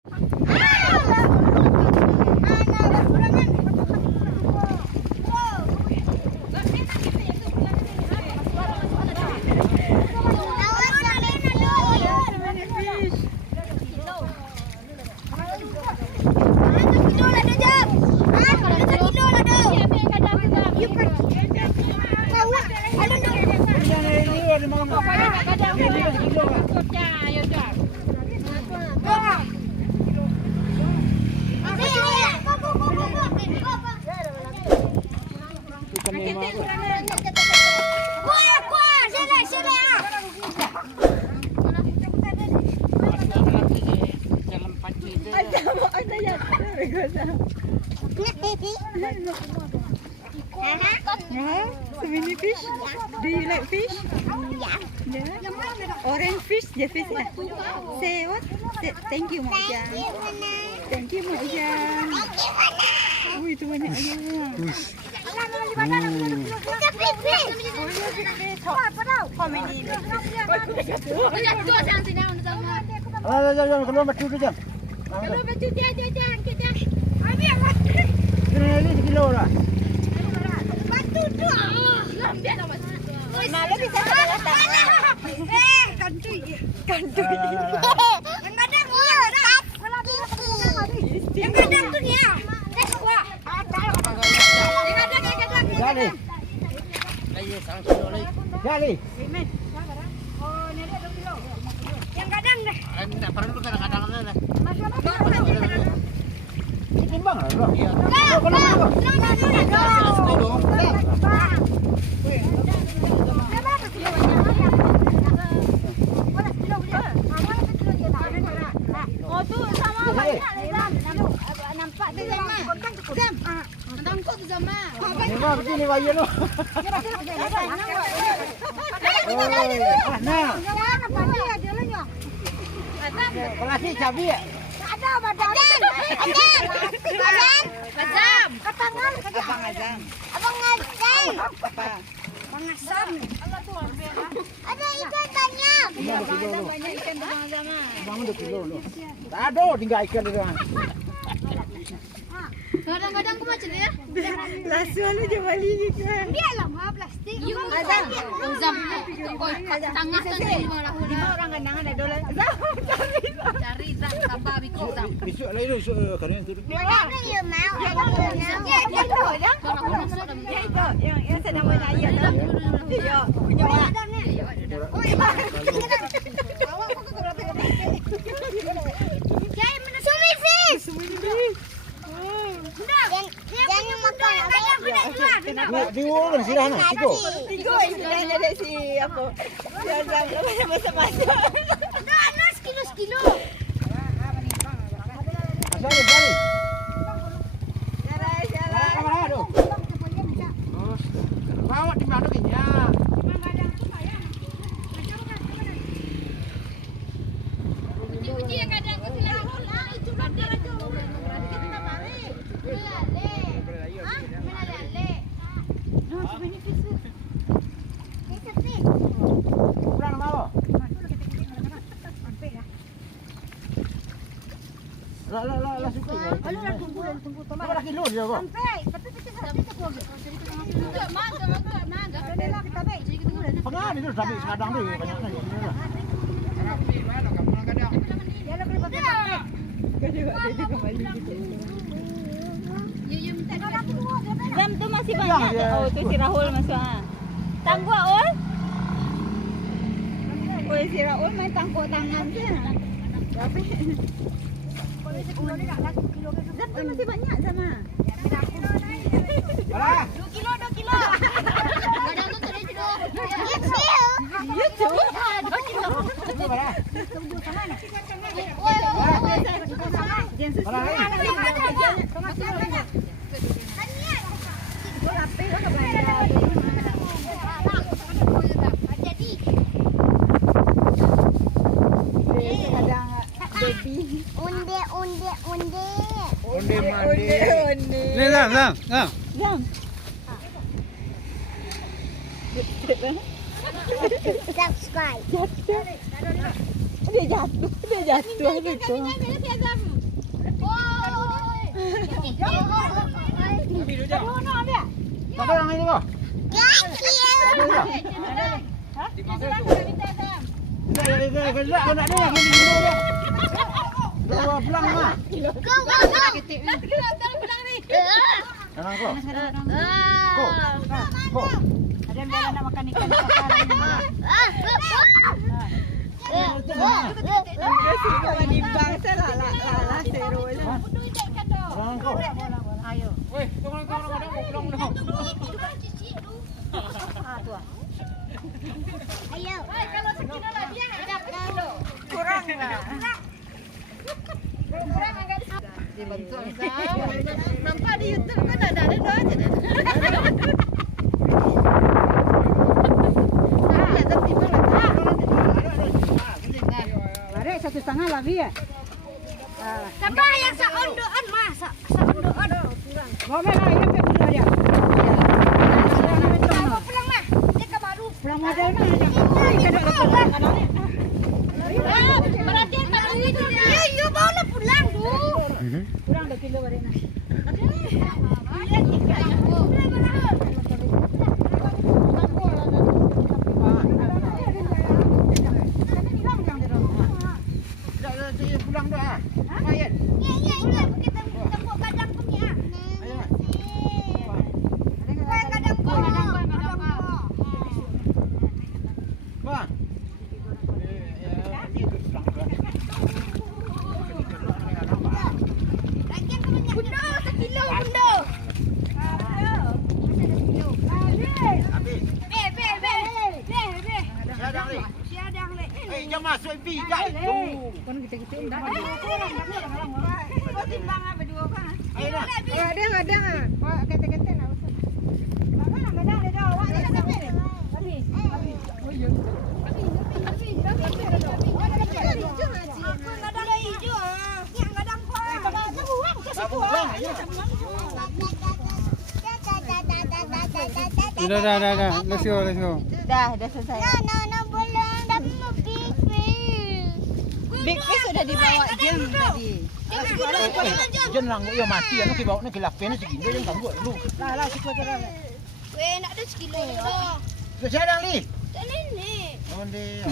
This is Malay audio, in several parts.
So many fish. Do you like fish? Yeah. Orange fish, the fish. Say what? Thank you, Mak Ujang. Thank you, Mak Ujang. Oh, itu banyak aja. How many? Jangan keluar batu tu jam. Kalau baju dia jangan kita. Ini sekilo lah. Batu tu. Malu bisa kata. Kantui. Yang kadang dia dah. Yang kadang tu dia. Jadi. Ayo sang kilo lagi. Jadi. Oh, ni ada 2 kilo. Yang kadang dah. Tak perlu kadang-kadang lah. Timbang lah, bro. Iya. Oh tu sama banyak nampak tu sama. Jam. Tangkap tu sama. Memang begini wayar tu. Nah. Pelasi cabai. Ada badan. Azam. Katangan. Abang Azam. Abang Azam. Apa? Abang Azam. Ada ikan banyak. Banyak ikan Abang Azam. Abang 2 kilo lu. Tak ada tinggal ikan dia. Kadang-kadang aku macam ni ya. Lasu lu je balik je kan. Dia lama plastik. Azam. Tangah tu 5 orang kadang ada dolar. Cari Zam tambah biko Zam. Besok lagi tu kalian tu. Mana you mau? Dia tu dah. Yang sedang menayat tu. Dia punya awak. Saya mana sumi fish. Jangan makan Di orang sirah nak tiga. Tiga istilahnya dari si apa. Dia masa-masa. Dah sekilo. Asal ni balik. Jalan. Kamera tu. Bawa di mana ni ya? Uji yang ada aku silang lah itu ada tu. Kita nak mari. Lale. Mana lale? No, sebenarnya fish. Fish fish. Kurang mau. Lah suka. Kalau nak tunggu tambah. Berapa kilo dia kok? Sampai, tapi kita keluar. Mana? Dah kita baik. Jadi kita tunggu. Pengah ni tu sampai sekadang tu banyaknya. Ya lo kena pakai. Kau juga balik gitu. You minta Zam tu masih banyak. Oh, tu si Rahul masuk ah. Tangguh ol. Oh, si Rahul main tangguh tangan je. Tapi Zam tu masih banyak sama. Alah. 2 kilo. Kadang tu tadi tu. Ya tu. 2 kilo. Itu berapa? Jangan susah. Baby. Unde. Onde mandi. Ni Zam. Jam. Subscribe. Jatuh. Dia jatuh. Dia jatuh. Tak ada orang ini kok. Gelak kau nak ni yang ini dulu dia. Dua belang mah. Jangan kau. Kau. Ada yang bilang nak makan ikan kapal ini malah. Menimbang saya lah seru je. Jangan kau. Ayo. Weh, tolong pulang dong. Tu. Ayo. Kalau sekilo lah dia agak kilo. Kurang lah. Kurang agak. Dibentuk nampak di YouTube kan ada dua aja. Lari 1,5 lebih ya. Tambah yang seondoan mah, seondoan. Ngomel lah ya ke dulu dia. Pulang mah, dia ke baru. Pulang model mah ada. Kadang-kadang Berarti yang baru itu dia. Iya, baru pulang tu. kurang 2 kilo barena. Pulang dah. Main. Ya, kita tembok kadang punya. Ayo. Kau kadang kau. Bang. Ini tu pulang dah. Lagi yang banyak. Bundo, sekilo bundo. Habis. Be. Siadang ni. Siadang le. Eh, jangan masuk pi gai. Tu. Kan kita dah. Kau timbang apa dua kan? Ayo dah. Ada. Kata-kata nak usah. Mana ada dah. Awak dah sampai. Habis. Oh ya. Aku kadang hijau ah. Yang kadang kau. Buang. Ayo. Dah. Let's go. Dah selesai. No, belum. Dah mau big fish. Big fish sudah dibawa jam tadi. Jen lang yo mati anu ki bawa ni ki lapen segini dia tangguh dulu. Lah cukup dah. Weh, nak ada sekilo dah. Siadang ni. Tak ni. Onde.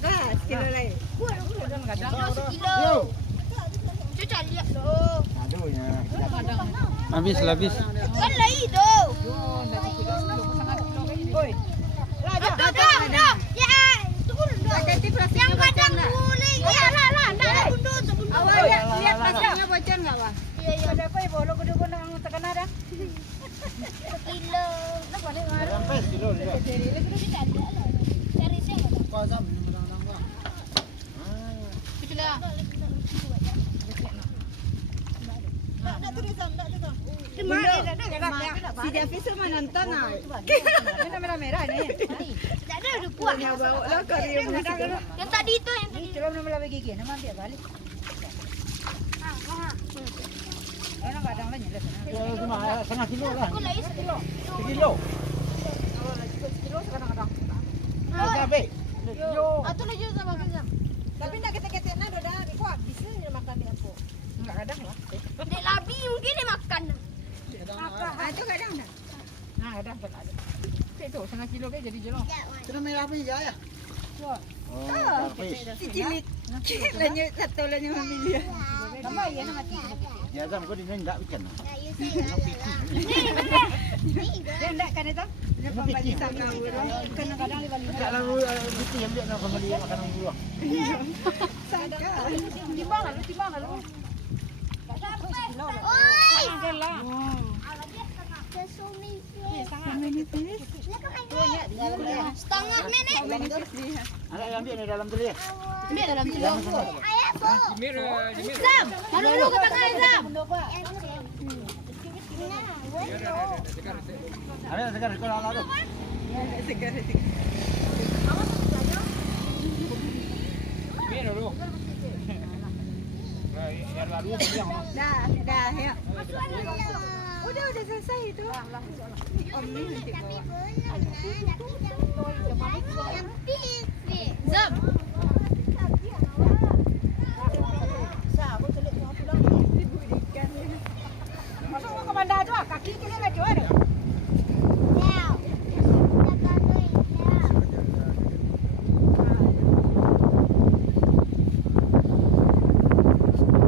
Kau sekilo lain. Kalau sekilo. Yo. Cuca lihat doh. Aduh ya. Habis. Kan lagi doh. Oi. Dah. Ya, turun doh. Yang kadang guling. Ya, lah. Dah bundur. Awak lihat pasangnya bocor enggak, Wah? Iya. Ada apa ya bolo kudu nang tekan ada. Sekilo. Sampai kilo dia. Cari saya. Kau sam menang bang. Sudah. Si Davis semua nonton ah. Ini merah-merah ni. Tak ada udah kuat. Bawa lah kari Yang tadi itu yang tadi. Coba nama lagi gigi, nama ambil balik. Orang kadang lah nyelip. Setengah kilo lah. Aku lagi sekilo. Sekilo. Kilo kadang-kadang. Sampai. Atau lagi sama kita. Tapi nak ketek-ketek nak dah dikuat. Bisa ni makan ni apa? Enggak kadang lah. Dek labi mungkin dia makan. Itu kadang dah. Nah, kadang tak ada. Itu setengah kilo ke jadi jelas. Sudah merah apa ya? Oh, tapi Si cilik. Lanjut satu lanjut memilih. Tambah ya nama mati. ya jam kau dineng enggak ikan. Dia enggak kan itu? Dia pembali sama kadang-kadang di balik. Enggak lalu itu yang dia nak kembali makanan buah. Sangka. Timbang lalu. Setengah nenek. Ada yang ambil ni dalam tu dia. Ambil dalam tu. Dalam sana. Zam, taruh dulu ke tangan Zam. Ada sekarang sekolah lalu. Dah ya. Udah selesai itu. Om ni nanti bawa. Zam. Masuk ke mana Di kita nak jual.